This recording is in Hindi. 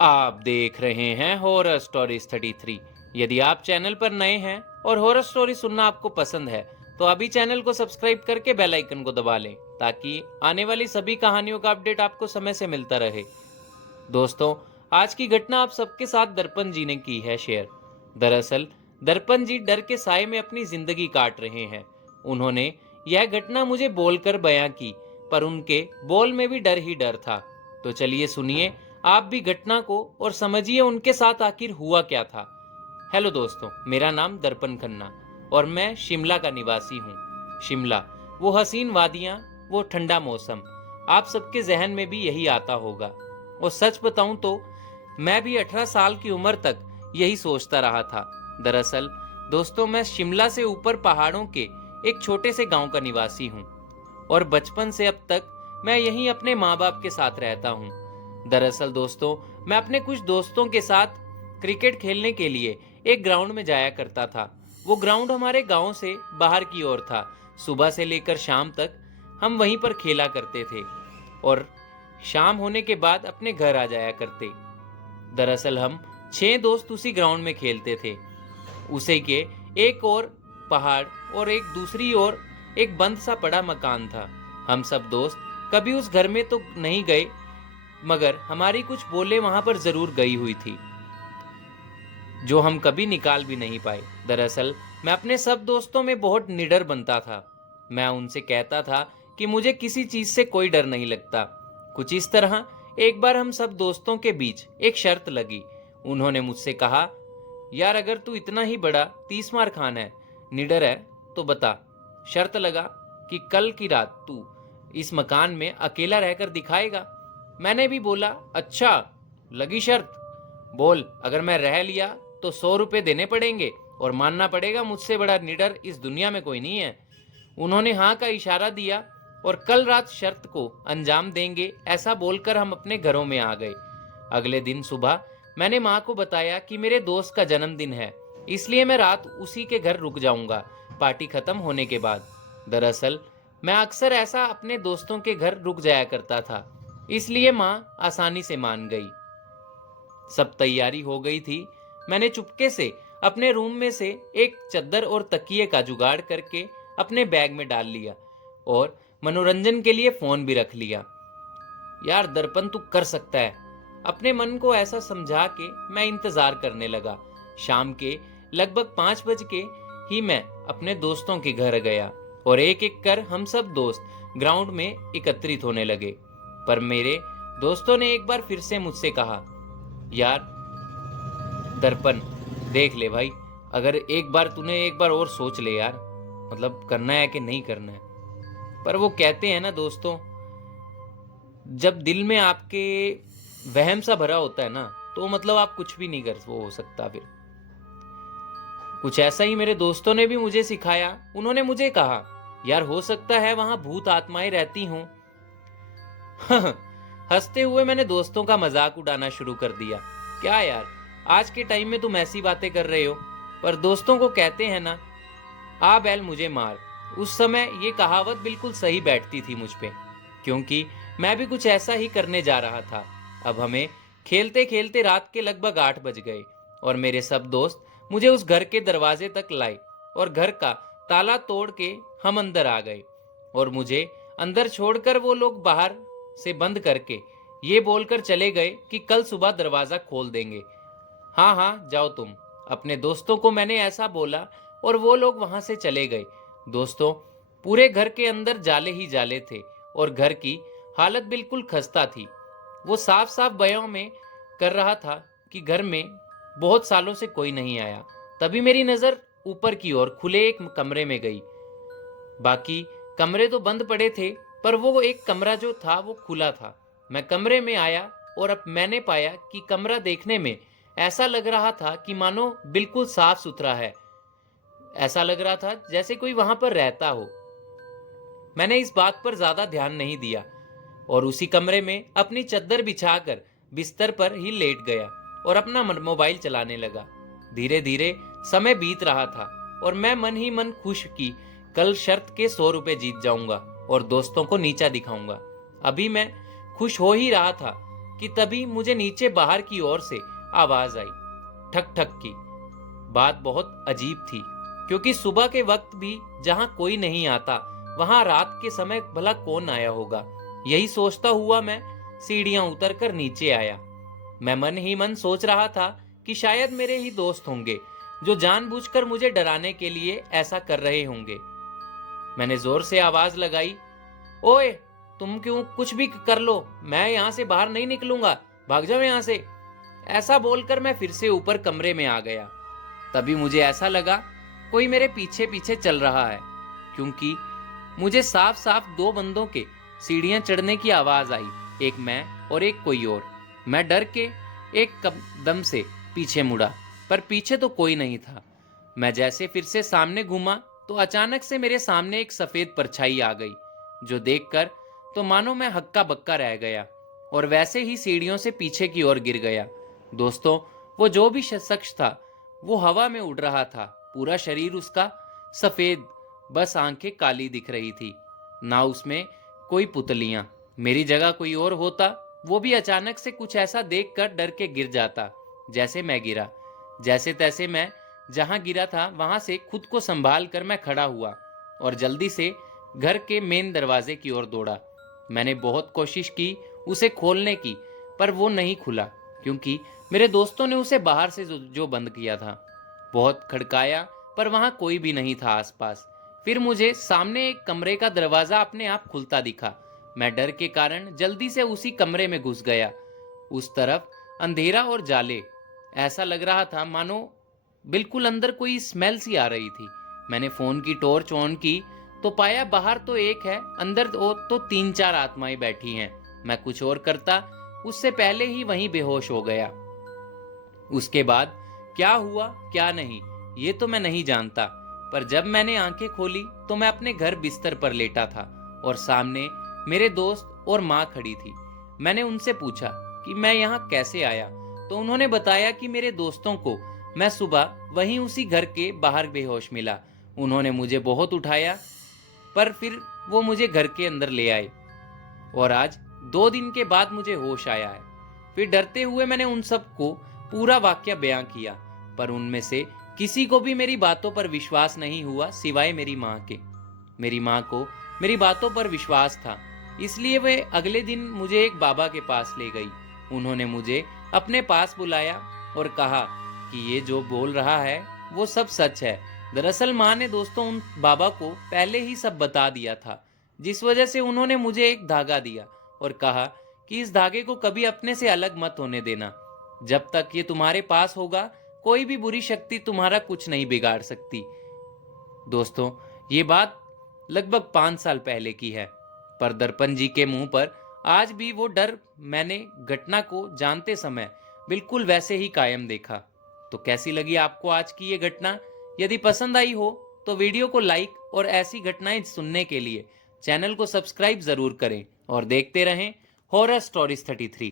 आप देख रहे हैं हॉरर स्टोरीज 33। यदि आप चैनल पर नए हैं और हॉरर स्टोरी सुनना आपको पसंद है तो अभी चैनल को सब्सक्राइब करके बेल आइकन को दबा लें ताकि आने वाली सभी कहानियों का अपडेट आपको समय से मिलता रहे। दोस्तों, आज की घटना आप सबके साथ दर्पण जी ने की है शेयर। दरअसल दर्पण जी डर के साए में अपनी जिंदगी काट रहे हैं। उन्होंने यह घटना मुझे बोलकर बयां की, पर उनके बोल में भी डर ही डर था। तो चलिए सुनिए आप भी घटना को और समझिए उनके साथ आखिर हुआ क्या था। हेलो दोस्तों, मेरा नाम दर्पण खन्ना और मैं शिमला का निवासी हूँ। शिमला, वो हसीन वादियाँ, वो ठंडा मौसम, आप सबके जहन में भी यही आता होगा। और सच बताऊं तो मैं भी 18 साल की उम्र तक यही सोचता रहा था। दरअसल दोस्तों, मैं शिमला से ऊपर पहाड़ों के एक छोटे से गांव का निवासी हूँ और बचपन से अब तक मैं यहीं अपने माँ बाप के साथ रहता हूँ। दरअसल दोस्तों, मैं अपने कुछ दोस्तों के साथ क्रिकेट खेलने के लिए एक ग्राउंड में जाया करता था। वो ग्राउंड हमारे गांव से बाहर की ओर था। सुबह से लेकर शाम तक हम वहीं पर खेला करते थे और शाम होने के बाद अपने घर आ जाया करते। दरअसल हम 6 दोस्त उसी ग्राउंड में खेलते थे। उसी के एक और पहाड़ और एक दूसरी ओर एक बंद सा पड़ा मकान था। हम सब दोस्त कभी उस घर में तो नहीं गए, मगर हमारी कुछ बोले वहां पर जरूर गई हुई थी जो हम कभी निकाल भी नहीं पाए। दरअसल मैं अपने सब दोस्तों में बहुत निडर बनता था। मैं उनसे कहता था कि मुझे किसी चीज से कोई डर नहीं लगता। कुछ इस तरह एक बार हम सब दोस्तों के बीच एक शर्त लगी। उन्होंने मुझसे कहा, यार अगर तू इतना ही बड़ा 30 मार खान है, निडर है, तो बता, शर्त लगा कि कल की रात तू इस मकान में अकेला रहकर दिखाएगा। मैंने भी बोला, अच्छा लगी शर्त, बोल, अगर मैं रह लिया तो 100 रुपए देने पड़ेंगे और मानना पड़ेगा मुझसे बड़ा निडर इस दुनिया में कोई नहीं है। उन्होंने हाँ का इशारा दिया और कल रात शर्त को अंजाम देंगे ऐसा बोलकर हम अपने घरों में आ गए। अगले दिन सुबह मैंने माँ को बताया कि मेरे दोस्त का जन्मदिन है, इसलिए मैं रात उसी के घर रुक जाऊंगा पार्टी खत्म होने के बाद। दरअसल मैं अक्सर ऐसा अपने दोस्तों के घर रुक जाया करता था, इसलिए माँ आसानी से मान गई। सब तैयारी हो गई थी। मैंने चुपके से अपने रूम में से एक चद्दर और तकिए का जुगाड़ करके अपने बैग में डाल लिया और मनोरंजन के लिए फोन भी रख लिया। यार दर्पण, तू कर सकता है, अपने मन को ऐसा समझा के मैं इंतजार करने लगा। शाम के लगभग 5 बज के ही मैं अपने दोस्तों के घर गया और एक एक कर हम सब दोस्त ग्राउंड में एकत्रित होने लगे। पर मेरे दोस्तों ने एक बार फिर से मुझसे कहा, यार दर्पण, देख ले भाई, अगर एक बार और सोच ले यार, मतलब करना है कि नहीं करना है। पर वो कहते हैं ना दोस्तों, जब दिल में आपके वहम सा भरा होता है ना, तो मतलब आप कुछ भी नहीं कर वो हो सकता। फिर कुछ ऐसा ही मेरे दोस्तों ने भी मुझे सिखाया। उन्होंने मुझे कहा, यार हो सकता है वहां भूत आत्माएं रहती हों। हंसते हुए मैंने दोस्तों का मजाक उड़ाना शुरू कर दिया। क्या यार, आज के टाइम में तुम ऐसी बातें कर रहे हो, पर दोस्तों को कहते हैं ना, आ बैल मुझे मार। उस समय ये कहावत बिल्कुल सही बैठती थी मुझ पे, क्योंकि मैं भी कुछ ऐसा ही करने जा रहा था। अब हमें खेलते खेलते रात के लगभग 8 बज गए और मेरे सब दोस्त मुझे उस घर के दरवाजे तक लाए और घर का ताला तोड़ के हम अंदर आ गए और मुझे अंदर छोड़कर वो लोग बाहर से बंद करके ये बोलकर चले गए कि कल सुबह दरवाजा खोल देंगे। हाँ हाँ जाओ तुम। अपने दोस्तों को मैंने ऐसा बोला और वो लोग वहां से चले गए। दोस्तों, पूरे घर के अंदर जाले ही जाले थे और घर की हालत बिल्कुल खस्ता थी। वो साफ साफ बयां में कर रहा था कि घर में बहुत सालों से कोई नहीं आया। तभी मेरी नजर ऊपर की ओर खुले एक कमरे में गई। बाकी कमरे तो बंद पड़े थे, पर वो एक कमरा जो था वो खुला था। मैं कमरे में आया और अब मैंने पाया कि कमरा देखने में ऐसा लग रहा था कि मानो बिल्कुल साफ सुथरा है। ऐसा लग रहा था जैसे कोई वहां पर रहता हो। मैंने इस बात पर ज्यादा ध्यान नहीं दिया और उसी कमरे में अपनी चद्दर बिछाकर बिस्तर पर ही लेट गया और अपना मोबाइल चलाने लगा। धीरे धीरे समय बीत रहा था और मैं मन ही मन खुश कि कल शर्त के 100 रुपए जीत जाऊंगा और दोस्तों को नीचा दिखाऊंगा। अभी मैं खुश हो ही रहा था कि तभी मुझे नीचे बाहर की ओर से आवाज आई, ठक ठक की। बात बहुत अजीब थी, क्योंकि सुबह के वक्त भी जहां कोई नहीं आता, वहां रात के समय भला कौन आया होगा। यही सोचता हुआ मैं सीढ़ियां उतरकर नीचे आया। मैं मन ही मन सोच रहा था कि शायद मेरे ही दोस्त होंगे जो जानबूझकर मुझे डराने के लिए ऐसा कर रहे होंगे। मैंने जोर से आवाज लगाई, ओए, तुम क्यों कुछ भी कर लो, मैं यहां से बाहर नहीं निकलूंगा, भाग जाओ यहां से। ऐसा बोलकर मैं फिर से ऊपर कमरे में आ गया। तभी मुझे ऐसा लगा कोई मेरे पीछे पीछे चल रहा है, क्योंकि मुझे साफ साफ दो बंदों के सीढ़ियां चढ़ने की आवाज आई, एक मैं और एक कोई और। मैं डर के एक कदम से पीछे मुड़ा, पर पीछे तो कोई नहीं था। मैं जैसे फिर से सामने घूमा तो अचानक से मेरे सामने एक सफेद परछाई आ गई, जो देखकर तो मानो मैं हक्का बक्का रह गया और वैसे ही सीढ़ियों से पीछे की ओर गिर गया। दोस्तों, वो जो भी शख्स था वो हवा में उड़ रहा था। पूरा शरीर उसका सफेद, बस आंखें काली दिख रही थी, ना उसमें कोई पुतलियां। मेरी जगह कोई और होता, वो भी अचानक से कुछ ऐसा देखकर डर के गिर जाता जैसे मैं गिरा। जैसे तैसे मैं जहां गिरा था वहां से खुद को संभाल कर मैं खड़ा हुआ और जल्दी से घर के मेन दरवाजे की ओर दौड़ा। मैंने बहुत कोशिश की उसे खोलने की, पर वो नहीं खुला, क्योंकि मेरे दोस्तों ने उसे बाहर से जो बंद किया था। बहुत खड़काया, पर वहां कोई भी नहीं था आसपास। फिर मुझे सामने एक कमरे का दरवाजा अपने आप खुलता दिखा। मैं डर के कारण जल्दी से उसी कमरे में घुस गया। उस तरफ अंधेरा और जाले, ऐसा लग रहा था मानो बिल्कुल अंदर कोई स्मेल सी आ रही थी। मैंने फोन की टॉर्च ऑन की तो पाया बाहर तो एक है, अंदर तो तीन चार आत्माएं बैठी हैं। मैं कुछ और करता उससे पहले ही वहीं बेहोश हो गया। उसके बाद क्या हुआ क्या नहीं ये तो मैं नहीं जानता, पर जब मैंने आंखें खोली तो मैं अपने घर बिस्तर पर लेटा था और सामने मेरे दोस्त और माँ खड़ी थी। मैंने उनसे पूछा कि मैं यहाँ कैसे आया, तो उन्होंने बताया कि मेरे दोस्तों को मैं सुबह वहीं उसी घर के बाहर बेहोश मिला। उन्होंने मुझे बहुत उठाया, पर फिर वो मुझे घर के अंदर ले आए और आज 2 दिन के बाद मुझे होश आया है। फिर डरते हुए मैंने उन सबको पूरा वाक्य बयां किया, पर उनमें से किसी को भी मेरी बातों पर विश्वास नहीं हुआ सिवाय मेरी माँ के। मेरी माँ को मेरी बातों पर विश्वास था, इसलिए वे अगले दिन मुझे एक बाबा के पास ले गई। उन्होंने मुझे अपने पास बुलाया और कहा कि ये जो बोल रहा है वो सब सच है। दरअसल माँ ने दोस्तों उन बाबा को पहले ही सब बता दिया था, जिस वजह से उन्होंने मुझे एक धागा दिया और कहा कि इस धागे को कभी अपने से अलग मत होने देना। जब तक ये तुम्हारे पास होगा कोई भी बुरी शक्ति तुम्हारा कुछ नहीं बिगाड़ सकती। दोस्तों, ये बात लगभग 5 साल पहले की है, पर दर्पण जी के मुंह पर आज भी वो डर मैंने घटना को जानते समय बिल्कुल वैसे ही कायम देखा। तो कैसी लगी आपको आज की ये घटना? यदि पसंद आई हो तो वीडियो को लाइक और ऐसी घटनाएं सुनने के लिए चैनल को सब्सक्राइब जरूर करें और देखते रहें हॉरर स्टोरीज 33।